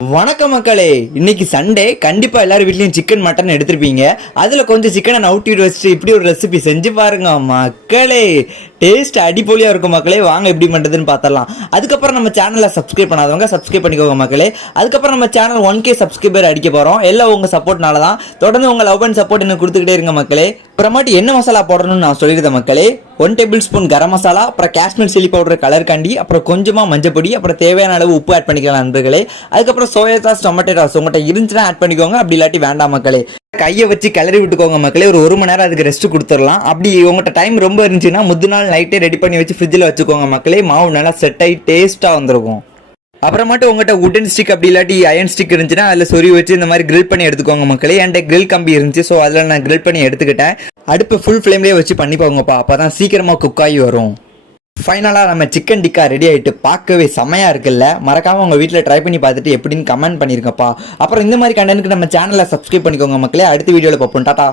வணக்கம் மக்களே, இன்னைக்கு சண்டே. கண்டிப்பா எல்லாரும் வீட்லயும் சிக்கன் மட்டன் எடுத்திருப்பீங்க. அதுல கொஞ்சம் சிக்கனை நவுட்டிட்டு வச்சுட்டு இப்படி ஒரு ரெசிபி செஞ்சு பாருங்க மக்களே. டேஸ்ட் அடிப்பொலியா இருக்கும் மக்களே. வாங்க எப்படி பண்றதுன்னு பார்த்தலாம். அதுக்கப்புறம் நம்ம சேனலை சப்ஸ்கிரைப் பண்ணாதவங்க சப்ஸ்கிரைப் பண்ணிக்கோங்க மக்களே. அதுக்கப்புறம் நம்ம சேனல் 1K சப்ஸ்கிரைபர் அடிக்க போறோம். எல்லாம் உங்க சப்போர்ட்னால தான். தொடர்ந்து உங்க லவ் அண்ட் சப்போர்ட் எனக்கு கொடுத்துக்கிட்டே இருங்க மக்களே. அப்புறமாட்டி என்ன மசாலா போடணும்னு நான் சொல்லிடுறேன் மக்களே. 1 டேபிள் ஸ்பூன் கரம் மசாலா, அப்புறம் காஷ்மீர் சில்லி பவுடர் கலர் காண்டி, அப்புறம் கொஞ்சமா மஞ்சப்பொடி, அப்புறம் தேவையான அளவு உப்பு ஆட் பண்ணிக்கலாம் நண்பர்களே. அதுக்கப்புறம் சோயா சாஸ், டொமேட்டோ சாஸ் உங்கள்கிட்ட இருந்துச்சுன்னா ஆட் பண்ணிக்கோங்க. அப்படி இல்லாட்டி வேண்டாம் மக்களே. கையை வச்சு கிளறி விட்டுக்கோங்க மக்களே. ஒரு 1 மணி நேரம் அதுக்கு ரெஸ்ட் கொடுத்துடலாம். அப்படி உங்கள்கிட்ட டைம் ரொம்ப இருந்துச்சுன்னா முந்தின நாள் நைட்டே ரெடி பண்ணி வச்சு ஃப்ரிட்ஜில் வச்சுக்கோங்க மக்களே. மாவு நல்லா செட் ஆகி டேஸ்ட்டாக வந்துருக்கும். அப்புறமாட்டு உங்கள்கிட்ட உட்டன் ஸ்டிக் அப்படி இல்லாட்டி அயன் ஸ்டிக் இருந்துச்சுன்னா அதில் சொறி வச்சு இந்த மாதிரி கிரில் பண்ணி எடுத்துக்கோங்க மக்களே. என்கிட்ட கிரில் கம்பி இருந்துச்சு, ஸோ அதில் நான் கிரில் பண்ணி எடுத்துக்கிட்டேன். அடுப்பு ஃபுல் ஃப்ளேம்லேயே வச்சு பண்ணி போங்கப்பா, அப்போ தான் சீக்கிரமாக குக் ஆகி வரும். ஃபைனலாக நம்ம சிக்கன் டிக்கா ரெடி ஆகிட்டு பார்க்கவே செமையாக இருக்குல்ல. மறக்காமல் உங்கள் வீட்டில் ட்ரை பண்ணி பார்த்துட்டு எப்படின்னு கமெண்ட் பண்ணியிருக்கப்பா. அப்புறம் இந்த மாதிரி கண்டென்ட்க்கு நம்ம சேனலை சப்ஸ்கிரைப் பண்ணிக்கோங்க மக்களே. அடுத்த வீடியோவில் பார்ப்போம். டாடா.